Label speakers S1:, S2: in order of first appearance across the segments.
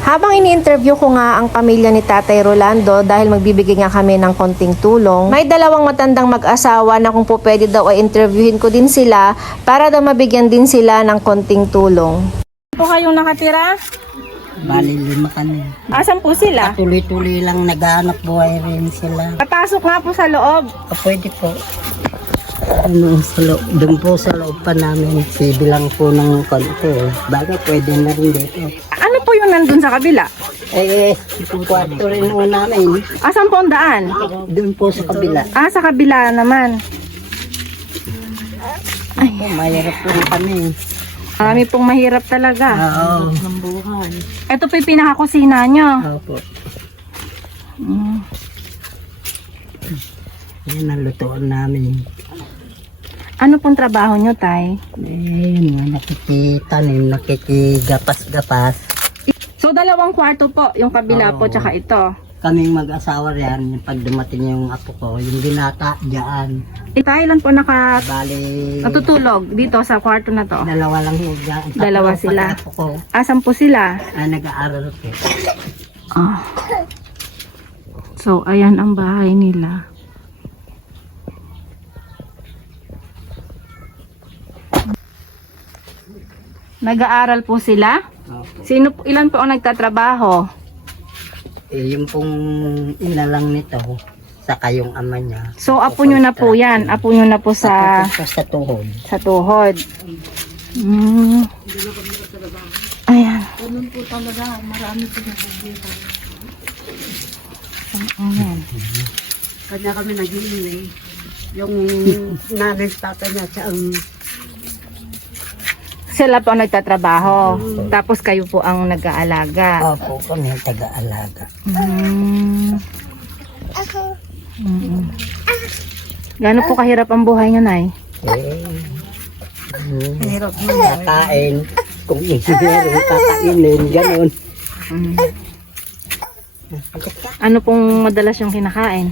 S1: Habang ini-interview ko nga ang pamilya ni Tatay Rolando dahil magbibigay nga kami ng konting tulong, may dalawang matandang mag-asawa na kung po pwede daw ay interviewin ko din sila para daw mabigyan din sila ng konting tulong.
S2: Po kayong nakatira?
S3: Bali 5 kami.
S2: Asan po sila?
S3: Tuloy-tuloy lang naghahanap buhay rin sila.
S2: Papasok nga po sa loob.
S3: Pwede po. Doon po sa loob pa namin. Bilang po ng konti. Bagay pwede na rin dito.
S2: Ano po yung nandun sa kabila?
S3: Kwarto rin po namin.
S2: Asan po ang daan?
S3: Doon po sa kabila.
S2: Sa kabila naman.
S3: Mahirap po kami.
S2: Marami pong mahirap talaga.
S3: Oo.
S2: Ito po yung pinakakusina nyo.
S3: Opo. Yan ang lutuan namin.
S2: Ano pong trabaho nyo, Tay?
S3: Mga nakikitanim, nakikigapas-gapas.
S2: So, 2 kwarto po, yung kabila po,
S3: Oo.
S2: tsaka ito.
S3: Kaming mag-asawa riyan, pag dumating yung apo ko, yung binata dyan.
S2: Tay, ilan po
S3: Bali,
S2: natutulog dito sa kwarto na to?
S3: 2 lang yung dyan.
S2: Dalawa
S3: Tatlo,
S2: sila.
S3: pati apo ko,
S2: Asan po sila?
S3: nag-aaral po.
S2: So, ayan ang bahay nila. Nag-aaral po sila?
S3: Opo.
S2: Ilan po ang nagtatrabaho?
S3: Yung pong ina lang nito, saka yung ama niya.
S2: So, apo nyo na po yan. Apo nyo na po sa
S3: Sa tuhod.
S2: tuhod. Ayan.
S3: Ganun po talaga, marami po na
S2: Ayan.
S3: Kanya kami nag-iingay. Yung nanay tatay niya siya ang
S2: Sila po ang nagtatrabaho. Tapos kayo po ang nag-aalaga.
S3: opo kami ang taga-alaga.
S2: Gaano po kahirap ang buhay nyo, Nay?
S3: Hirap mo kakain. Kung meron kakainin, ganun.
S2: Ano pong madalas yung kinakain?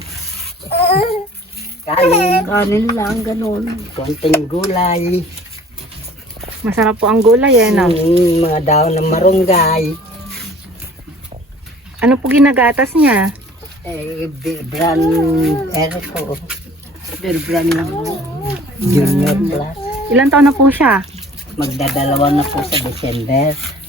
S3: Kanin lang, ganun. Konting gulay.
S2: Masarap po ang gulay, no?
S3: Mga daon ng marunggay.
S2: Ano po ginagatas niya?
S3: Brand Erco. Brand lang. Junior Plus.
S2: Ilan taon na po siya?
S3: Magdadalawa na po sa December.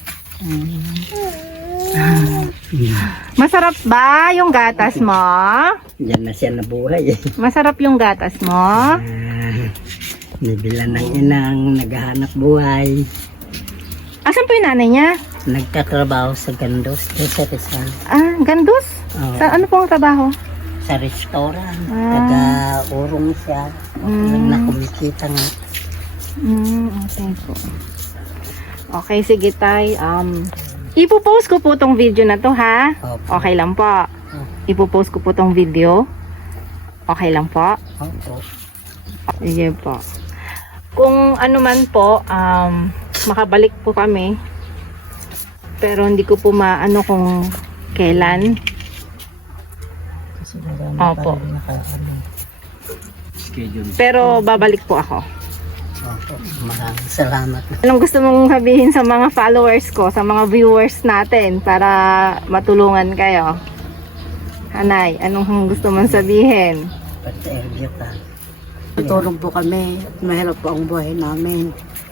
S2: Masarap ba yung gatas mo?
S3: Yan na siya nabuhay.
S2: Masarap yung gatas mo?
S3: Nibilan ng inang naghahanap buhay.
S2: Asan po yung nanay niya?
S3: Nagtatrabaho sa Gandos, sa Rizal.
S2: Gandus?
S3: Oo.
S2: Sa ano pong trabaho?
S3: Sa restaurant. Taga-urong siya. Yung nakumikita nga.
S2: Okay po. Okay, sige tay. Ipopost ko po tong video na to, ha?
S3: Opo.
S2: Okay lang po. Ipopost ko po tong video. Okay lang po.
S3: Opo.
S2: Sige po. Kung ano man po, makabalik po kami. Pero hindi ko po maano kung kailan.
S3: Kasi marami
S2: Opo.
S3: pa rin schedule.
S2: Pero babalik po ako.
S3: Opo. Maraming salamat.
S2: Anong gusto mong sabihin sa mga followers ko, sa mga viewers natin para matulungan kayo? Hanay, anong gusto mong sabihin?
S3: Pati-ergyo ka. Tutulong po kami. Mahirap po ang buhay namin.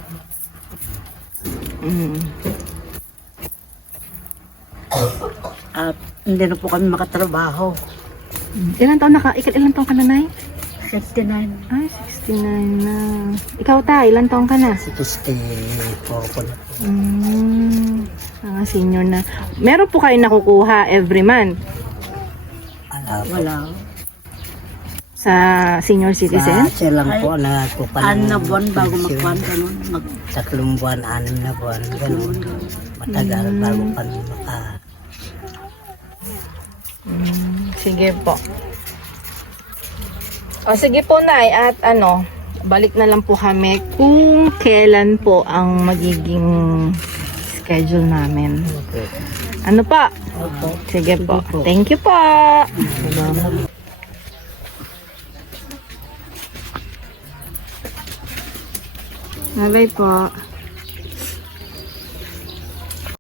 S3: At hindi na po kami makatrabaho.
S2: Ilan taon ka na, Nay?
S3: 69.
S2: Ay, 69 na. Ikaw ta, ilan taon ka na?
S3: 64 po na.
S2: Mga senior na. Meron po kayo nakukuha every month
S3: Wala.
S2: sa senior citizen?
S3: Siya lang po nagkupan.
S4: 6 na buwan bago magkuhan ganun.
S3: 3 buwan, 6 na buwan. Ganun. Matagal bago kami maka...
S2: Sige po. O sige po, Nay, at balik na lang po kami kung kailan po ang magiging schedule namin. Ano pa? Sige po. Thank you po. Bye-bye po.